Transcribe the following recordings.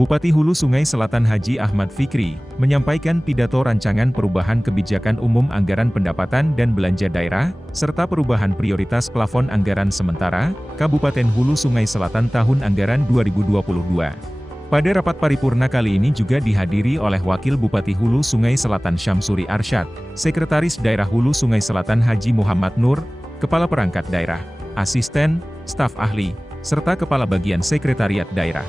Bupati Hulu Sungai Selatan Haji Ahmad Fikri, menyampaikan pidato rancangan perubahan kebijakan umum anggaran pendapatan dan belanja daerah, serta perubahan prioritas plafon anggaran sementara, Kabupaten Hulu Sungai Selatan tahun anggaran 2022. Pada rapat paripurna kali ini juga dihadiri oleh Wakil Bupati Hulu Sungai Selatan Syamsuri Arsyad, Sekretaris Daerah Hulu Sungai Selatan Haji Muhammad Nur, Kepala Perangkat Daerah, Asisten, Staf Ahli, serta Kepala Bagian Sekretariat Daerah.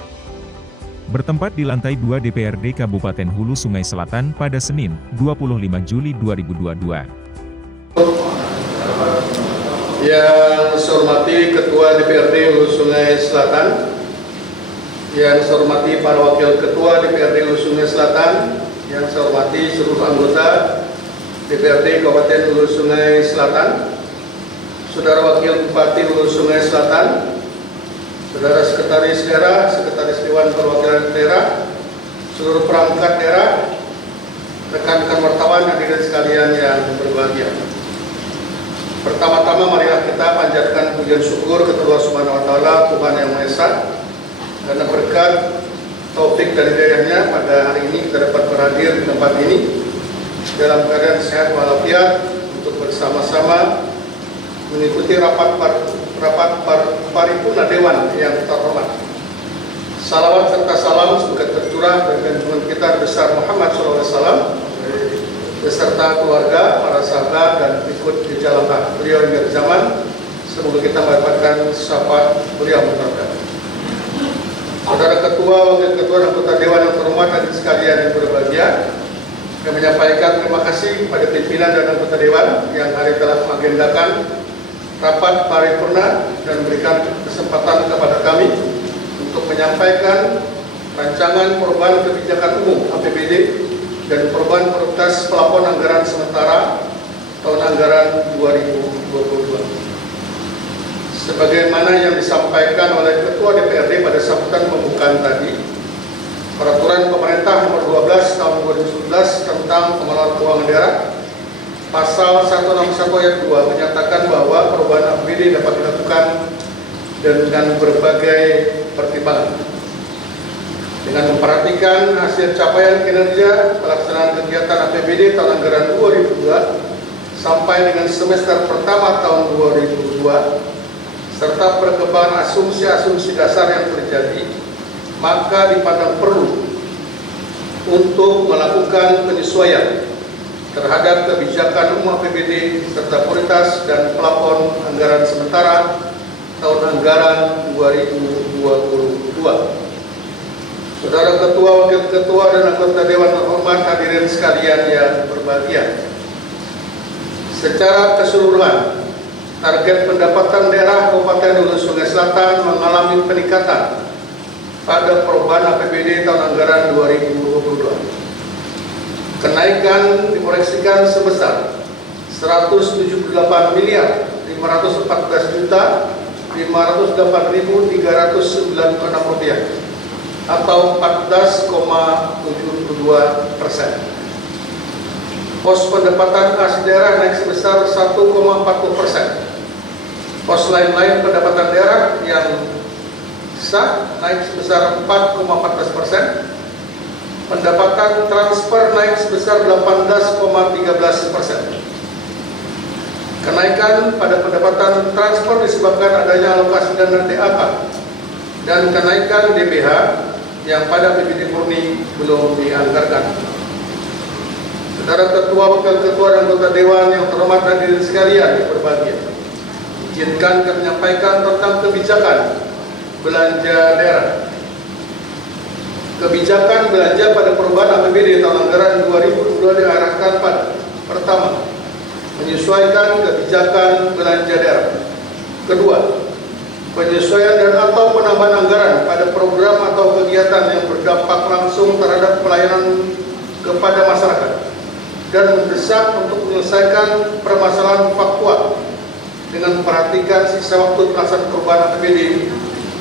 Bertempat di lantai 2 DPRD Kabupaten Hulu Sungai Selatan pada Senin, 25 Juli 2022. Yang saya hormati Ketua DPRD Hulu Sungai Selatan, yang saya hormati para Wakil Ketua DPRD Hulu Sungai Selatan, yang saya hormati seluruh anggota DPRD Kabupaten Hulu Sungai Selatan, Saudara Wakil Bupati Hulu Sungai Selatan, Saudara Sekretaris Daerah, Sekretaris Dewan Perwakilan Daerah, seluruh perangkat daerah, rekan-rekan wartawan hadirin sekalian yang berbahagia. Pertama-tama marilah kita panjatkan pujian syukur kepada Allah Subhanahu wa taala, Tuhan Yang Maha Esa, karena berkat taufik dari hidayahnya pada hari ini kita dapat berhadir di tempat ini dalam keadaan sehat walafiat untuk bersama-sama mengikuti rapat paripurna Dewan yang terhormat. Salawat serta salam semoga tercurah dari junjungan kita besar Muhammad SAW beserta keluarga, para sahabat dan ikut di jalan beliau hingga zaman. Semoga kita mendapatkan syafaat beliau berkah. Saudara Ketua, Wakil Ketua dan Anggota Dewan yang terhormat dan sekalian yang berbahagia, kami menyampaikan terima kasih kepada pimpinan dan anggota Dewan yang hari telah mengagendakan rapat paripurna dan memberikan kesempatan kepada kami untuk menyampaikan rancangan perubahan kebijakan umum APBD dan perubahan prioritas plafon anggaran sementara tahun anggaran 2022. Sebagaimana yang disampaikan oleh Ketua DPRD pada sambutan pembukaan tadi, Peraturan Pemerintah Nomor 12 Tahun 2011 tentang Pengelolaan Keuangan Daerah Pasal 161 ayat 2 menyatakan bahwa perubahan APBD dapat dilakukan dengan berbagai pertimbangan. Dengan memperhatikan hasil capaian kinerja pelaksanaan kegiatan APBD tahun anggaran 2002 sampai dengan semester pertama tahun 2002, serta perkembangan asumsi-asumsi dasar yang terjadi, maka dipandang perlu untuk melakukan penyesuaian terhadap kebijakan umum APBD serta prioritas dan plafon anggaran sementara tahun anggaran 2022. Saudara Ketua, Wakil Ketua dan anggota Dewan terhormat hadirin sekalian yang berbahagia. Secara keseluruhan, target pendapatan daerah Kabupaten Hulu Sungai Selatan mengalami peningkatan pada perubahan APBD tahun anggaran 2022. Kenaikan diproyeksikan sebesar 178 miliar 514 juta 508.396 rupiah atau 14,72%. Pos pendapatan khas daerah naik sebesar 1,40%. Pos lain-lain pendapatan daerah yang sah naik sebesar 4,14%. Pendapatan transfer naik sebesar 18,13%. Kenaikan pada pendapatan transfer disebabkan adanya alokasi dana DAK dan kenaikan DBH yang pada APBD murni belum dianggarkan. Saudara Ketua, Wakil Ketua dan anggota Dewan yang terhormat hadirin sekalian yang berbahagia, izinkan kami menyampaikan tentang kebijakan belanja daerah. Kebijakan belanja pada perubahan APBD tahun anggaran 2022 diarahkan pada: pertama, menyesuaikan kebijakan belanja daerah. Kedua, penyesuaian dan atau penambahan anggaran pada program atau kegiatan yang berdampak langsung terhadap pelayanan kepada masyarakat dan mendesak untuk menyelesaikan permasalahan faktual dengan memperhatikan sisa waktu pelaksanaan perubahan APBD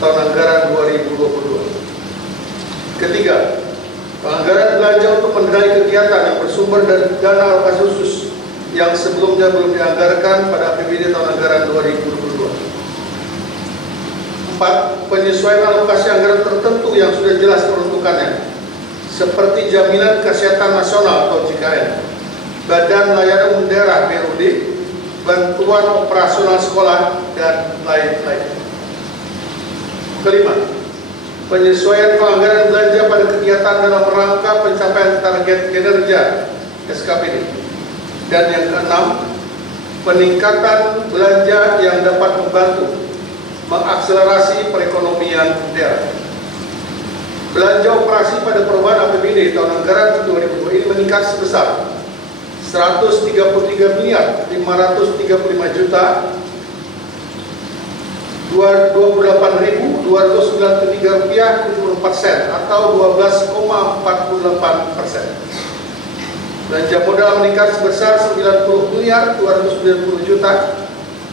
tahun anggaran 2022. Ketiga, Anggaran belanja untuk mendanai kegiatan yang bersumber dari dana alokasi khusus yang sebelumnya belum dianggarkan pada APBD tahun anggaran 2022. 4. Penyesuaian alokasi anggaran tertentu yang sudah jelas peruntukannya diperuntukannya, seperti Jaminan Kesehatan Nasional atau JKN, Badan Layanan Daerah BUD, bantuan operasional sekolah, dan lain-lain. Kelima, penyesuaian pelanggaran belanja pada kegiatan dalam rangka pencapaian target kinerja SKPD. Dan yang keenam, peningkatan belanja yang dapat membantu mengakselerasi perekonomian daerah. Belanja operasi pada perubahan APBD tahun anggaran 2002 ini meningkat sebesar 133 miliar 535 juta 28.293 rupiah 74 sen atau 12,48%. Belanja modal meningkat sebesar 90 miliar 290 juta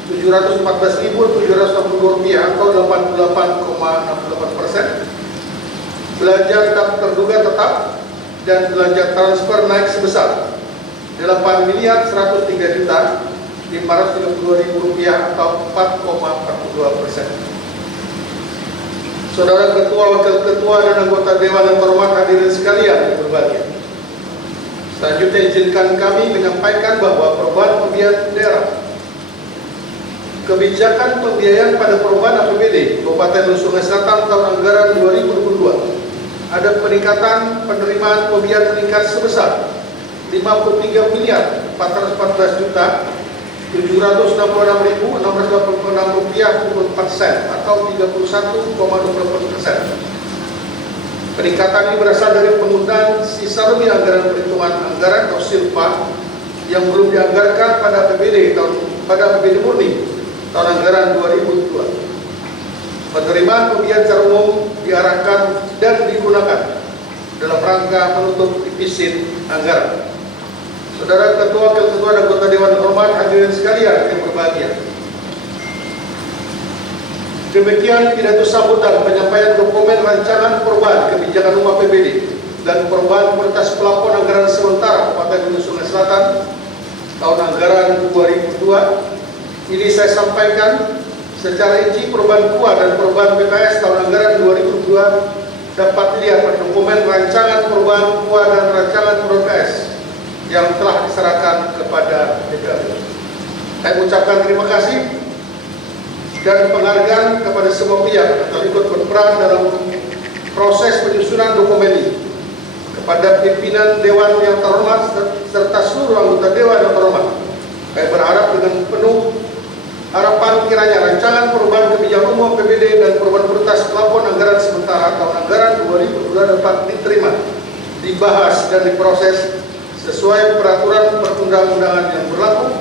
714.762 rupiah atau 88,68%. Belanja terduga tetap dan belanja transfer naik sebesar 8 miliar 103 juta 532.000 rupiah atau 4,42%. Saudara Ketua, Wakil Ketua, dan anggota Dewan yang terhormat, hadirin sekalian yang berbahagia. Selanjutnya izinkan kami menyampaikan bahwa perubahan pembiayaan daerah, kebijakan pembiayaan pada perubahan APBD Kabupaten Hulu Sungai Selatan tahun anggaran 2022 ada peningkatan penerimaan pembiayaan meningkat sebesar 53 miliar 414 juta 766.686 rupiah 24 sen atau 31,20%. Peningkatan ini berasal dari penggunaan sisa lebih anggaran perhitungan anggaran atau SILPA yang belum dianggarkan pada APBD murni tahun anggaran 2002. Penerimaan pembiayaan secara umum diarahkan dan digunakan dalam rangka menutup defisit anggaran. Saudara Ketua, Wakil Ketua, dan anggota Dewan Terhormat, hadirin sekalian yang berbahagia. Demikian pidato sambutan penyampaian dokumen rancangan perubahan kebijakan umum APBD dan perubahan prioritas pelapon anggaran sementara Kabupaten Hulu Sungai Selatan tahun anggaran 2002. Ini saya sampaikan secara rinci perubahan KUA dan perubahan PPS tahun anggaran 2002 dapat dilihat pada dokumen rancangan perubahan KUA dan rancangan perubahan PPS yang telah diserahkan kepada DPR. Saya ucapkan terima kasih dan penghargaan kepada semua pihak yang terlibat berperan dalam proses penyusunan dokumen ini, kepada pimpinan Dewan yang terhormat serta seluruh anggota Dewan yang terhormat. Saya berharap dengan penuh harapan kiranya rancangan perubahan kebijakan umum APBD dan perubahan prioritas pelapon anggaran sementara tahun anggaran 2022 dapat diterima, dibahas dan diproses sesuai peraturan perundang-undangan yang berlaku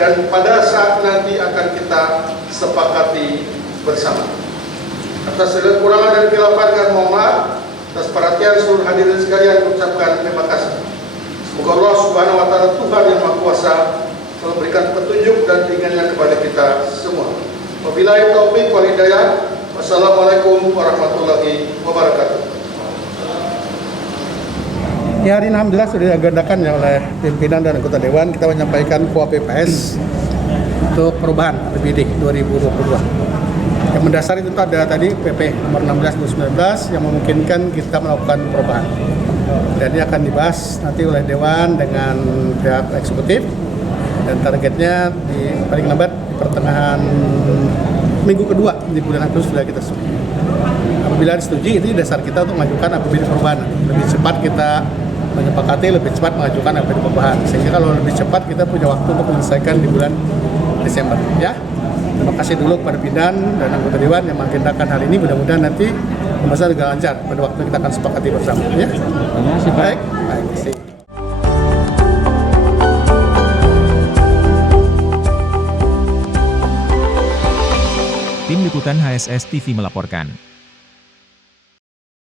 dan pada saat nanti akan kita sepakati bersama. Atas segala kekurangan dan keilapan kami mohon maaf. Atas perhatian seluruh hadirin sekalian mengucapkan terima kasih. Semoga Allah Subhanahu wa taala, Tuhan yang Maha Kuasa, memberikan petunjuk dan bimbingan kepada kita semua. Wabillahi taufiq wal hidayah. Wassalamualaikum warahmatullahi wabarakatuh. Ya, hari ini alhamdulillah sudah diagendakan ya oleh pimpinan dan anggota Dewan, kita menyampaikan KUA PPS untuk perubahan APBD 2022. Yang mendasari itu ada tadi PP nomor 16/2019 yang memungkinkan kita melakukan perubahan. Dan ini akan dibahas nanti oleh Dewan dengan pihak eksekutif dan targetnya paling lambat di pertengahan minggu kedua di bulan Agustus sudah kita setujui. Apabila disetujui, itu dasar kita untuk mengajukan APBD perubahan. Lebih cepat kita menyepakati, lebih cepat mengajukan APBD perubahan. Sehingga kalau lebih cepat kita punya waktu untuk menyelesaikan di bulan Desember. Ya, terima kasih dulu kepada pimpinan dan anggota Dewan yang mengagendakan hal ini. Mudah-mudahan nanti pembahasan juga lancar pada waktu kita akan sepakati bersama. Ya, baik. Tim Liputan HSS TV melaporkan.